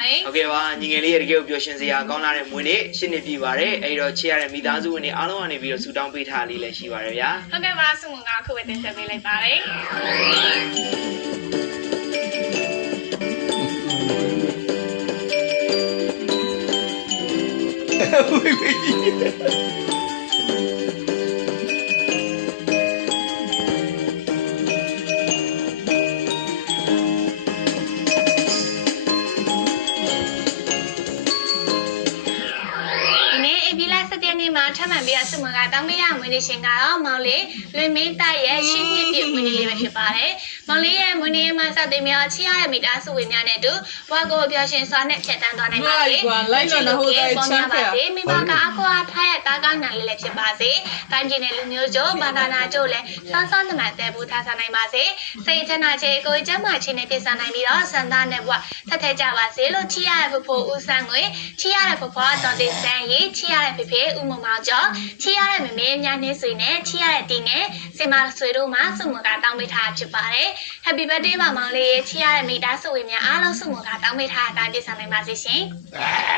ပါတယ်။ ဟုတ်ကဲ့ပါညီငယ်လေးရဲ့တကယ်ကိုပျော်ရွှင်စရာကောင်းလာတဲ့မွေးနေ့ရှင်းနေပြီပါတယ်အဲ့တော့ချစ်ရတဲ့မိသားစုဝင်တွေအားလုံးကနေပြီးတော့ဆူတောင်းပေးထားလေးလည်းရှိပါတယ်ဗျာ ဟုတ်ကဲ့ပါဆုမွန်ကအခုပဲတင်ဆက်ပေးလိုက်ပါတယ်မှာထပ်မံပြီးဆုမွန်ကတောင်းပေးရမွေးနေ့ရှင်ကတော့မောင်လေးလွင်မင်းတိုက်ရဲ့ရှင်းနှစ်ပြည့်မွေးနေ့လေးပဲဖြစ်ပါတယ်။မောင်လေးရဲ့မွေးနေ့မှာစတင်ပြီးချစ်ရတဲ့မိသားစုဝင်များနဲ့အတူဘွားကိုပျော်ရွှင်စွာနဲ့ဖြတ်တန်းသွားနိုင်ပါစေ။လိုက်တော့ဟိုတိုင်းချမ်းပါစေ။မိဘကအကွာထားရတာကောင်းနိုင်လေးလည်းဖြစ်ပါစေ။တိုင်းပြည်နယ်လူမျိုးကျိုးဘာသာနာကျိုးလည်းစောစောတမန်တဲ့ဘူးထားဆနိုင်ပါစေ။စိတ်ချမ်းသာခြင်းကိုကျမ်းမာခြင်းနဲ့ပြည့်စုံနိုင်ပြီးတော့စံသားနဲ့ဘွားထက်ထက်ကြပါစေလို့ချစ်ရတဲ့ဖို့ဖို့ဦးဆန်းငွေချစ်ရတဲ့ဖို့ဖို့တော်တဲ့ဆန်းရေးချစ်ရတဲ့ဖေဖေဦးမမောင်ကျော်ချီရတဲ့မမေများနေဆွေနဲ့ချီရတဲ့တင်းငယ်စင်မဆွေတို့မှစုမကတောင်းပေးထားဖြစ်ပါတယ်။ Happy birthday ပါမောင်လေးချီရတဲ့မိသားစုဝင်များအားလုံးစုမကတောင်းပေးထားတာပြည့်စုံနိုင်ပါစေရှင်။